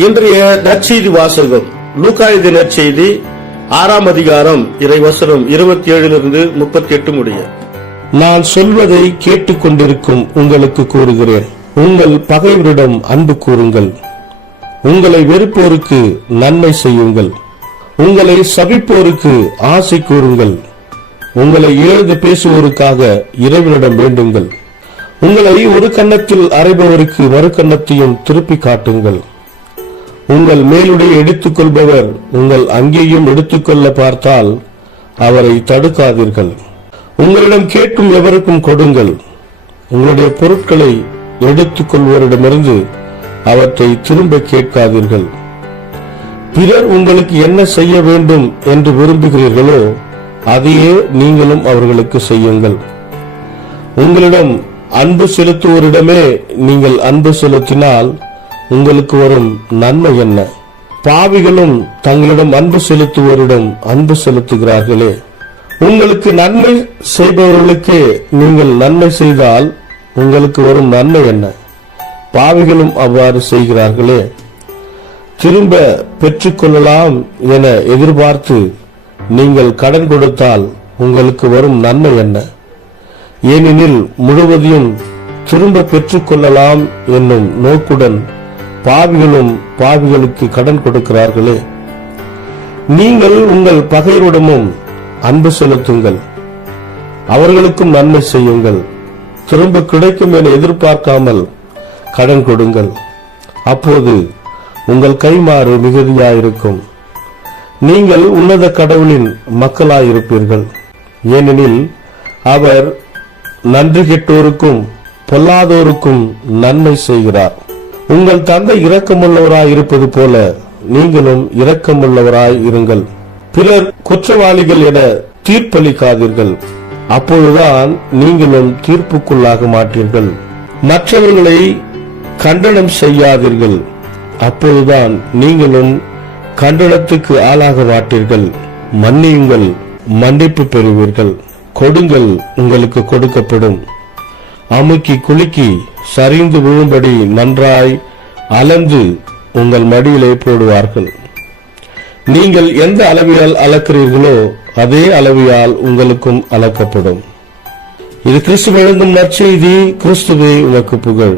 இன்றைய நற்செய்தி வாசகம் லூக்கா எழுதிய நற்செய்தி 6ஆம் அதிகாரம் இறைவசனம் 27-38 முடிய. நான் சொல்வதை கேட்டுக்கொண்டிருக்கும் உங்களுக்கு கூறுகிறேன், உங்கள் பகைவரிடம் அன்பு கூறுங்கள், உங்களை வெறுப்போருக்கு நன்மை செய்யுங்கள், உங்களை சபிப்போருக்கு ஆசை கூறுங்கள், உங்களை இழந்து பேசுவோருக்காக இறைவனிடம் வேண்டுங்கள், உங்களை ஒரு கன்னத்தில் அறைபவருக்கு மறு கன்னத்தையும் திருப்பி காட்டுங்கள், உங்கள் மேலுடைய எடுத்துக் கொள்பவர் உங்கள் அங்கேயும் எடுத்துக்கொள்ள பார்த்தால் அவரை தடுக்காதீர்கள். உங்களிடம் கேட்கும் எவருக்கும் கொடுங்கள், உங்களுடைய பொருட்களை எடுத்துக் கொள்வோரிடமிருந்து அவற்றை திரும்ப கேட்காதீர்கள். பிறர் உங்களுக்கு என்ன செய்ய வேண்டும் என்று விரும்புகிறீர்களோ அதையே நீங்களும் அவர்களுக்கு செய்யுங்கள். உங்களிடம் அன்பு செலுத்துவோரிடமே நீங்கள் அன்பு செலுத்தினால் உங்களுக்கு வரும் நன்மை என்ன? பாவிகளும் தங்களிடம் அன்பு செலுத்துவோரிடம் அன்பு செலுத்துகிறார்களே. உங்களுக்கு நன்மை செய்பவர்களுக்கு நீங்கள் நன்மை செய்தால் உங்களுக்கு வரும் நன்மை என்ன? பாவிகளும் அவ்வாறு செய்கிறார்களே. திரும்ப பெற்றுக்கொள்ளலாம் என எதிர்பார்த்து நீங்கள் கடன் கொடுத்தால் உங்களுக்கு வரும் நன்மை என்ன? ஏனெனில் முழுவதையும் திரும்ப பெற்றுக்கொள்ளலாம் என்னும் நோக்குடன் பாவிகளும் பாவிகளுக்கு கடன் கொடுக்கிறார்களே. நீங்கள் உங்கள் பகைவரிடமும் அன்பு செலுத்துங்கள், அவர்களுக்கும் நன்மை செய்யுங்கள், திரும்ப கிடைக்கும் என எதிர்பார்க்காமல் கடன் கொடுங்கள். அப்போது உங்கள் கைமாறு மிகுதியாயிருக்கும், நீங்கள் உன்னத கடவுளின் மக்களாயிருப்பீர்கள். ஏனெனில் அவர் நன்றி கெட்டோருக்கும் பொல்லாதோருக்கும் நன்மை செய்கிறார். உங்கள் தந்தை இரக்கமுள்ளவராய் இருப்பது போல நீங்களும் இரக்கமுள்ளவராய் இருங்கள். பிறர் குற்றவாளிகள் என தீர்ப்பளிக்காதீர்கள், அப்பொழுதுதான் நீங்களும் தீர்ப்புக்குள்ளாக மாட்டீர்கள். மற்றவர்களை கண்டனம் செய்யாதீர்கள், அப்பொழுதுதான் நீங்களும் கண்டனத்துக்கு ஆளாக மாட்டீர்கள். மன்னியுங்கள், மன்னிப்பு பெறுவீர்கள். கொடுங்கள், உங்களுக்கு கொடுக்கப்படும். அமுக்கி குலுக்கி சரிந்து விழும்படி நன்றாய் அளந்து உங்கள் மடியிலே போடுவார்கள். நீங்கள் எந்த அளவியால் அளக்கிறீர்களோ அதே அளவியால் உங்களுக்கும் அளக்கப்படும். இது கிறிஸ்து வழங்கும் நற்செய்தி. கிறிஸ்துவே உமக்கு புகழ்.